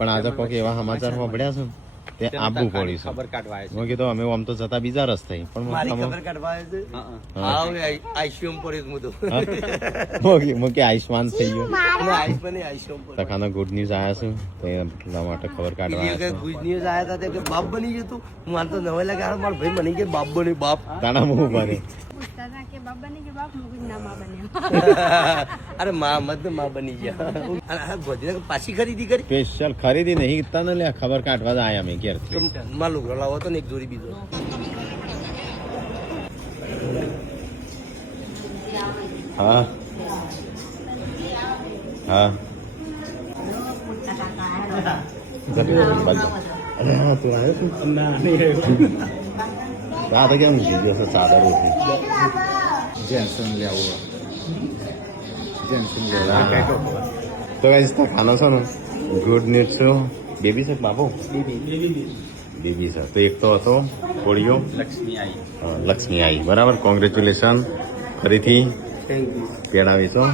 પણ આજે કોઈક એવા સમાચાર સાંભળ્યા છે તે આબુ પડી છે. ખબર કાઢવા આવ્યા મેં કીધું અમે આમ તો જતા બીજા રસ્તે પણ મારી ખબર કાઢવા આવ્યો છે. આવ આઈસીયુમ પડ્યો હું તો. કે આયુષ્માન થઈ ગયો આઈસીયુમ પડ્યો. તખાનો ગુડ ન્યૂઝ આવ્યા છે તો એટલા માટે ખબર કાઢવા આવ્યા છે. ગુડ ન્યૂઝ આયા હતા કે બાપ બની ગયો તું. હું આમ તો નવાઈ લાગે મારો ભાઈ બની ગયો બાપ બની બાપ. તાણા મું બને અરે માં મત માં બની ગયા. પાછી ખરીદી કરી સ્પેશિયલ ખરીદી નહીં તને લે ખબર કાઢવા જ આયા મેં ઘેર માં લુગડો લાવો તો ને એક જોડી બીજો. હા હા તો કેમ જશે ચાદર ઉઠી જેન્સન લેવું જેન્સન લેવા તો ગાઈસ તો ખાનો છો ને ગુડ ન્યૂઝ છે બેબી છે બાબુ બેબી છે તો એક તો હતો કોળીઓ લક્ષ્મી આવી બરાબર કોંગ્રેચ્યુલેશન ફરીથી પેડાવી છો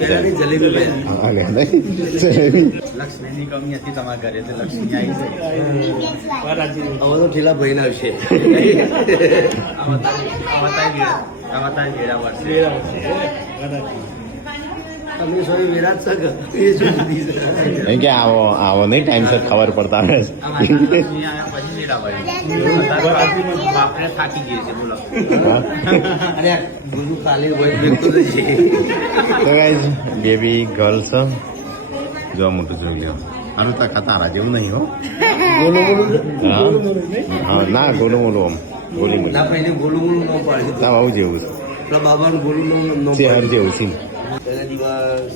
જલેબી લક્ષ્મીની કમી હતી તમારા ઘરે તો લક્ષ્મી આવી હવે તો ઠેલા ભાઈ ના છે. તમે સોય વિરાટ સગ કે આવો આવો નહીં ટાઈમસર ખબર પડતા આવે બાપને થાકી ગઈ છે બોલો. અરે ગુરુ ખાલી હોય બેઠો છે. તો ગાઈઝ બેબી ગર્લ્સ જો મોટું જોઈ લો આનું તો તારા જેવું નહીં હો હા ના ગોલું મોલું આમ ગોલી મોલી ના પહેલી ગોલું ન પાડે. ના આવું જેવું છે પેલા બાબાનું ગોલું ન શહેર જેવું છે પહેલા દિવસ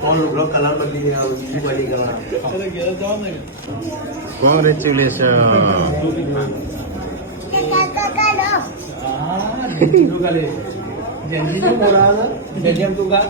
કોણ લુગડો કલર બદલી બની ગયા. કોંગ્રેચ્યુલેશન જલ્દી તો બોલા